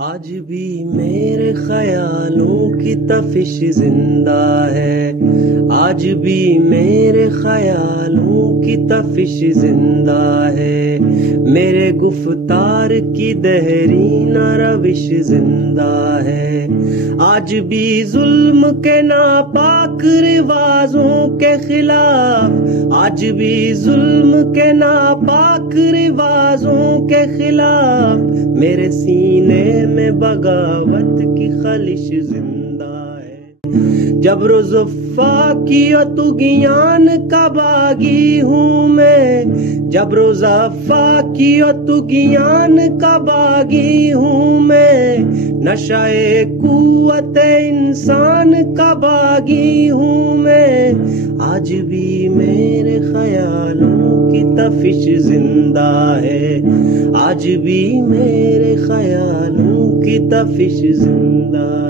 آج بھی میرے خیالوں کی تفش زندہ ہے، آج بھی میرے خیالوں کی تفش زندہ ہے، میرے گفتار کی دہرینہ روش زندہ ہے، آج بھی ظلم کے ناپاک رواجوں کے خلاف، آج بھی ظلم کے ناپاک رواجوں کے خلاف میرے سینے میں بغاوت کی خلش زندہ ہے، جبر و زفا کی و طغیان کا باغی ہوں میں، جبر و زفا کی و طغیان کا باغی ہوں میں، نشہ قوت انسان کا باغی ہوں میں، آج بھی میرے خیالوں کی تفش زندہ ہے، آج بھی میرے خیالوں کی تفش زندہ ہے۔